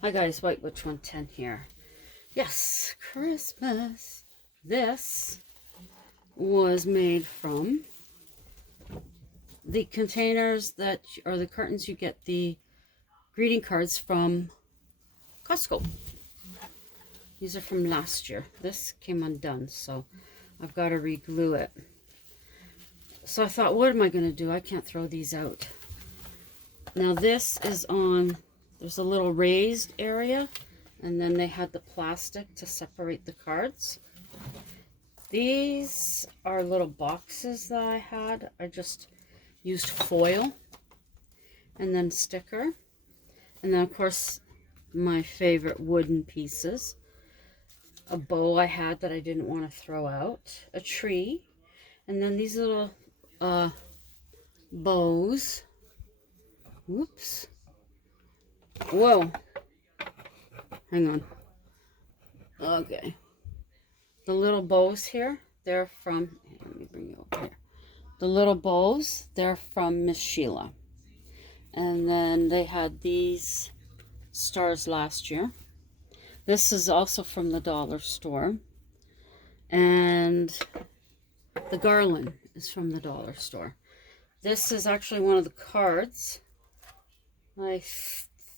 Hi guys, White Witch 110 here. Yes, Christmas. This was made from the containers that are the curtains you get the greeting cards from Costco. These are from last year. This came undone, so I've got to re-glue it. So I thought, what am I going to do? I can't throw these out. Now this is on, there's a little raised area, and then they had the plastic to separate the cards. These are little boxes that I had. I just used foil and then sticker. And then of course my favorite wooden pieces. A bow I had that I didn't want to throw out. A tree. And then these little bows. Whoops. Whoa. Hang on. Okay. The little bows here, they're from, let me bring you over here. The little bows, they're from Miss Sheila. And then they had these stars last year. This is also from the dollar store. And the garland is from the dollar store. This is actually one of the cards. I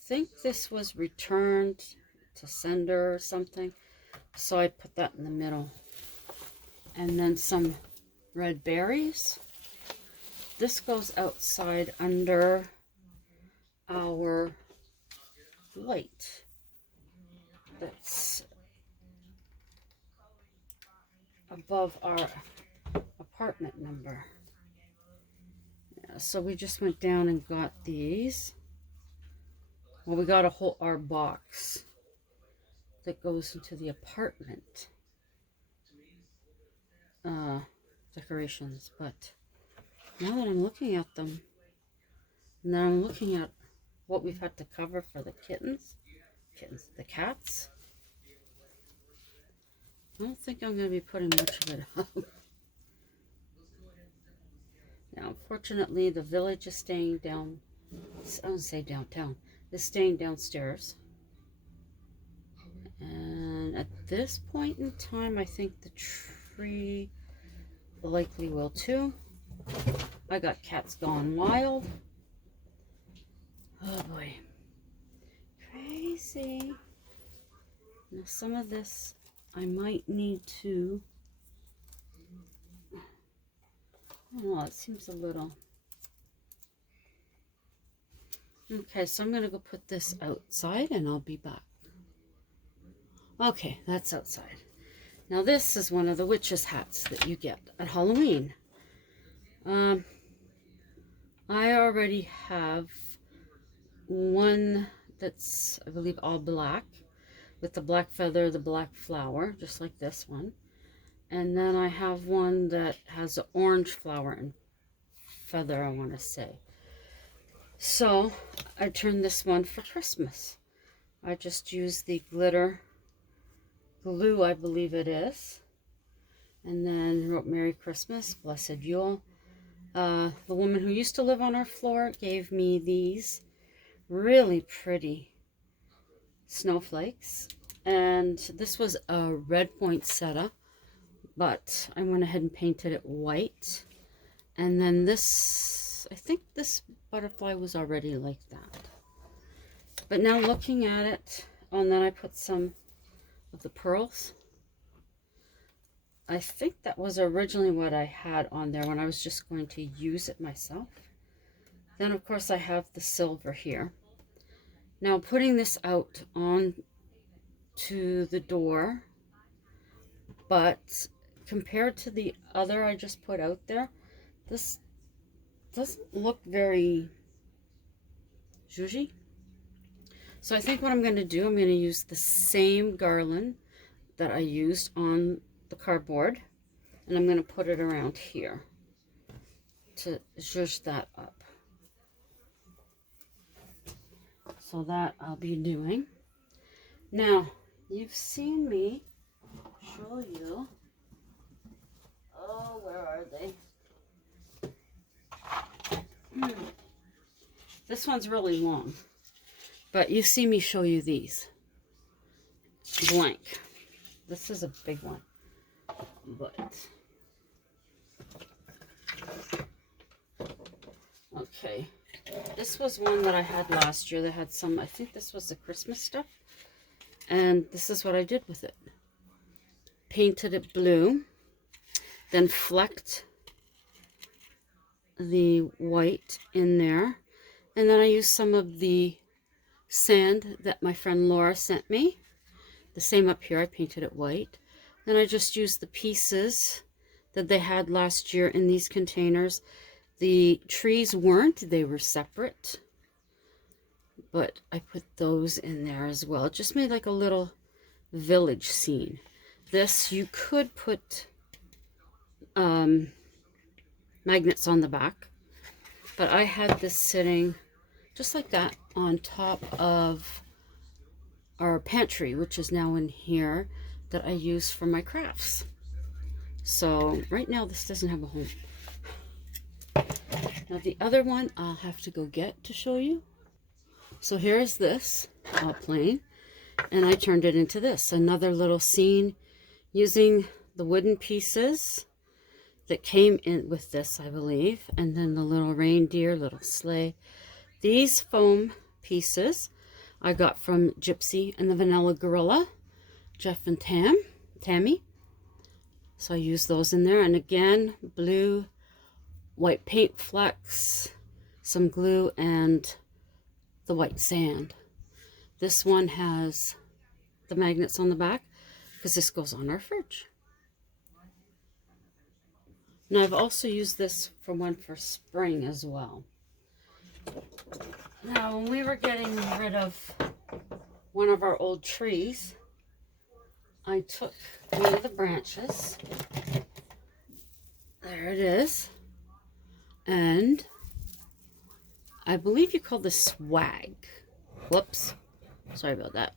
think this was returned to sender or something. So I put that in the middle. And then some red berries. This goes outside under our light. That's above our apartment number. Yeah, so we just went down and got these. Well, we got our box that goes into the apartment decorations. But now that I'm looking at them, and then I'm looking at what we've had to cover for the the cats, I don't think I'm going to be putting much of it up. Now, unfortunately, the village is staying down, I wouldn't say downtown, is staying downstairs. And at this point in time, I think the tree likely will too. I got cats gone wild. Oh boy. Crazy. Now some of this I might need to, I don't know, it seems a little. Okay, so I'm going to go put this outside and I'll be back. Okay, that's outside. Now this is one of the witches' hats that you get at Halloween. I already have one that's, I believe, all black with the black feather, the black flower, just like this one. And then I have one that has an orange flower and feather, I want to say. So I turned this one for Christmas. I just used the glitter glue, I believe it is, and then wrote Merry Christmas, Blessed Yule. The woman who used to live on our floor gave me these really pretty snowflakes, and this was a red poinsettia, but I went ahead and painted it white. And then this, I think this butterfly was already like that, but now looking at it, and then I put some of the pearls. I think that was originally what I had on there when I was just going to use it myself. Then of course I have the silver here. Now putting this out on to the door, but compared to the other I just put out there, this doesn't look very zhuzhy. So I think what I'm going to do, I'm going to use the same garland that I used on the cardboard, and I'm going to put it around here to zhuzh that up. So that I'll be doing. Now, you've seen me show you, oh, where are they? This one's really long. But you see me show you these. Blank. This is a big one. But okay. This was one that I had last year. They had some, I think this was the Christmas stuff. And this is what I did with it. Painted it blue. Then flecked the white in there. And then I used some of the sand that my friend Laura sent me. The same up here. I painted it white. Then I just used the pieces that they had last year in these containers. The trees weren't. They were separate. But I put those in there as well. It just made like a little village scene. This, you could put magnets on the back. But I had this sitting just like that on top of our pantry, which is now in here, that I use for my crafts. So right now this doesn't have a home. Now the other one I'll have to go get to show you. So here's this, all plain, and I turned it into this, another little scene using the wooden pieces that came in with this, I believe, and then the little reindeer, little sleigh. These foam pieces I got from Gypsy and the Vanilla Gorilla, Jeff and Tammy. So I used those in there. And again, blue, white paint flecks, some glue, and the white sand. This one has the magnets on the back because this goes on our fridge. Now I've also used this for one for spring as well. Now when we were getting rid of one of our old trees, I took one of the branches, there it is, and I believe you call this swag. Whoops, sorry about that.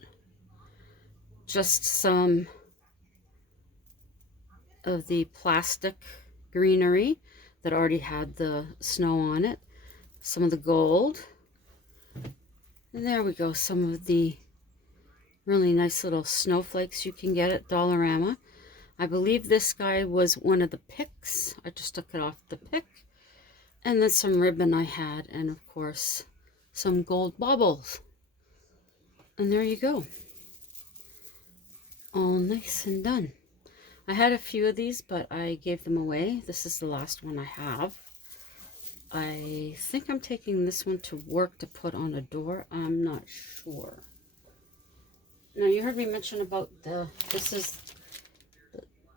Just some of the plastic greenery that already had the snow on it, some of the gold, and there we go, some of the really nice little snowflakes you can get at Dollarama. I believe this guy was one of the picks. I just took it off the pick. And then some ribbon I had, and of course some gold baubles. And there you go. All nice and done. I had a few of these, but I gave them away. This is the last one I have. I think I'm taking this one to work to put on a door. I'm not sure. Now, you heard me mention about this is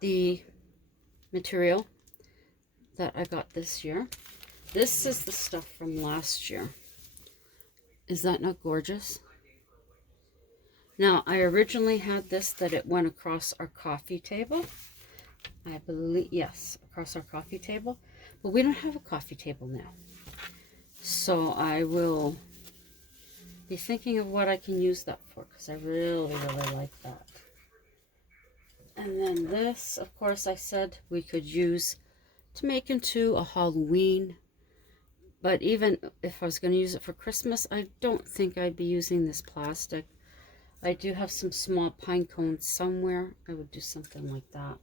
the material that I got this year. This is the stuff from last year. Is that not gorgeous? Now, I originally had this that it went across our coffee table. I believe, yes, across our coffee table. But we don't have a coffee table now. So I will be thinking of what I can use that for, because I really, really like that. And then this, of course, I said we could use to make into a Halloween. But even if I was going to use it for Christmas, I don't think I'd be using this plastic. I do have some small pine cones somewhere. I would do something like that.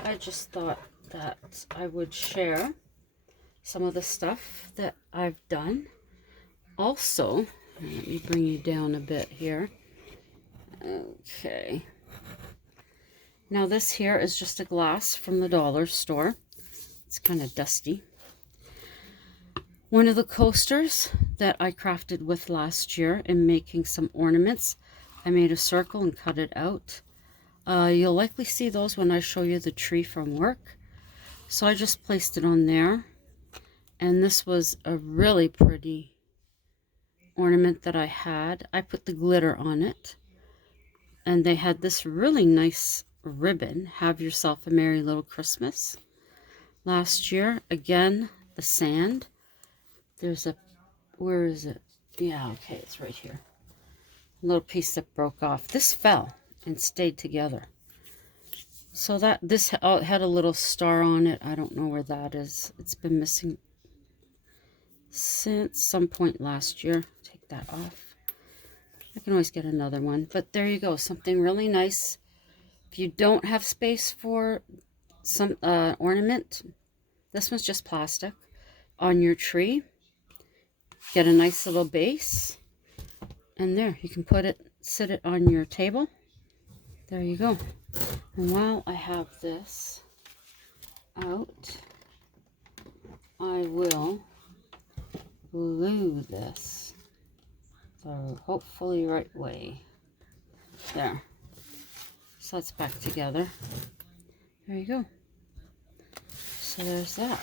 I just thought that I would share some of the stuff that I've done. Also, let me bring you down a bit here. Okay. Now this here is just a glass from the dollar store. It's kind of dusty. One of the coasters that I crafted with last year in making some ornaments. I made a circle and cut it out. You'll likely see those when I show you the tree from work. So I just placed it on there. And this was a really pretty ornament that I had. I put the glitter on it. And they had this really nice ribbon, Have Yourself a Merry Little Christmas. Last year, again, the sand. There's a, where is it? Yeah, okay, it's right here. A little piece that broke off. This fell and stayed together. So that, this had a little star on it. I don't know where that is. It's been missing since some point last year. Take take that off. I can always get another one. But there you go. Something really nice. If you don't have space for some ornament, this one's just plastic, on your tree. Get a nice little base. And there, you can put it, sit it on your table. There you go. And while I have this out, I will glue this the hopefully right way. There. So that's back together. There you go. So there's that.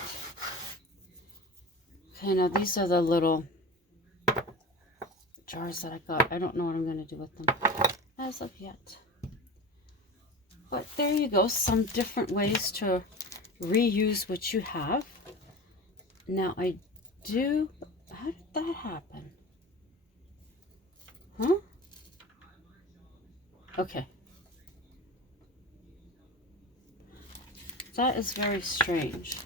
Okay, now these are the little jars that I got. I don't know what I'm going to do with them as of yet. But there you go. Some different ways to reuse what you have. Now I do... How did that happen? Huh? Okay. That is very strange.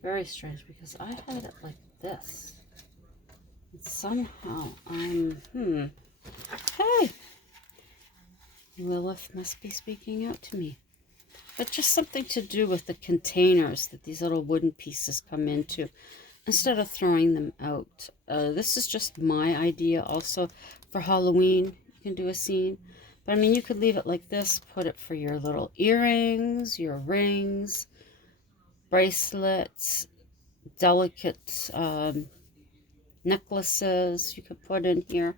Very strange, because I had it like this. And somehow I'm... Hey! Lilith must be speaking out to me. But just something to do with the containers that these little wooden pieces come into, instead of throwing them out. This is just my idea also for Halloween. You can do a scene. But I mean, you could leave it like this, put it for your little earrings, your rings, bracelets, delicate necklaces you could put in here.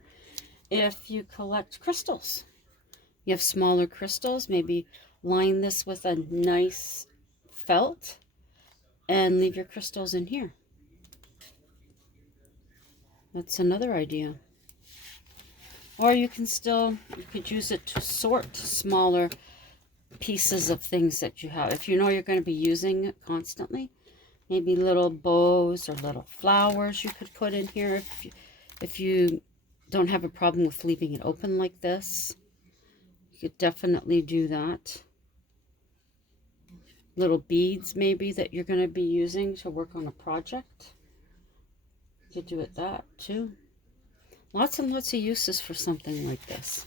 If you collect crystals, you have smaller crystals, maybe line this with a nice felt and leave your crystals in here. That's another idea. Or you can still, you could use it to sort smaller pieces of things that you have. If you know you're going to be using it constantly, maybe little bows or little flowers you could put in here. If you don't have a problem with leaving it open like this, you could definitely do that. Little beads maybe that you're going to be using to work on a project. You could do it that too. Lots and lots of uses for something like this.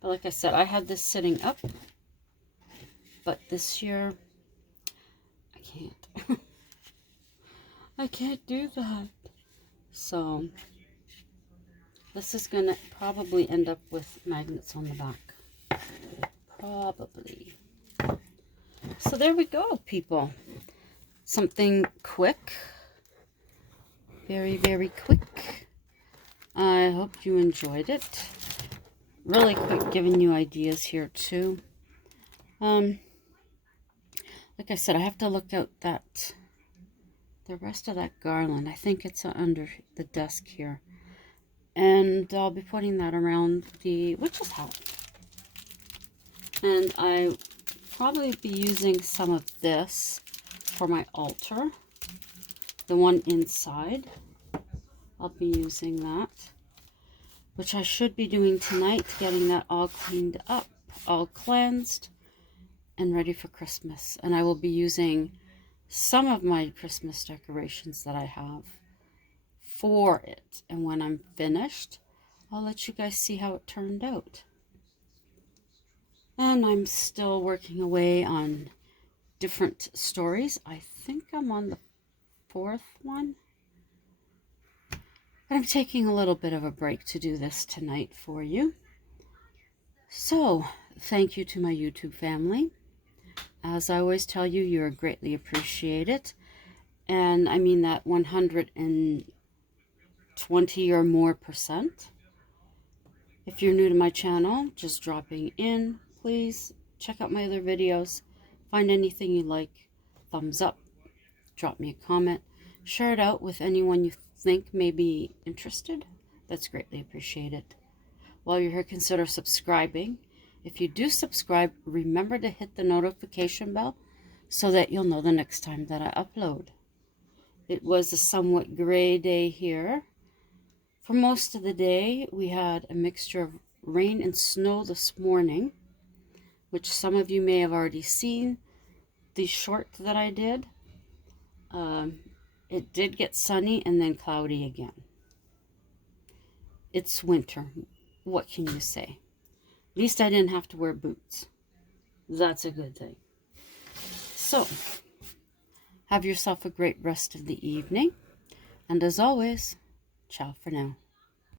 But like I said, I had this sitting up, but this year I can't. I can't do that. So this is going to probably end up with magnets on the back. Probably. So there we go, people. Something quick. Very, very quick. I hope you enjoyed it. Really quick, giving you ideas here too. Like I said, I have to look out that the rest of that garland. I think it's under the desk here, and I'll be putting that around the witch's hat. And I probably be using some of this for my altar. The one inside. I'll be using that, which I should be doing tonight, getting that all cleaned up, all cleansed, and ready for Christmas. And I will be using some of my Christmas decorations that I have for it. And when I'm finished, I'll let you guys see how it turned out. And I'm still working away on different stories. I think I'm on the 4th one. But I'm taking a little bit of a break to do this tonight for you. So, thank you to my YouTube family. As I always tell you, you are greatly appreciated. And I mean that 120 or more %. If you're new to my channel, just dropping in, please check out my other videos. Find anything you like, thumbs up, drop me a comment, share it out with anyone you think may be interested. That's greatly appreciated. While you're here, consider subscribing. If you do subscribe, remember to hit the notification bell so that you'll know the next time that I upload. It was a somewhat gray day here. For most of the day, we had a mixture of rain and snow this morning, which some of you may have already seen. The short that I did, it did get sunny and then cloudy again. it's winter. What can you say? At least I didn't have to wear boots. That's a good thing. So, have yourself a great rest of the evening. And as always, ciao for now.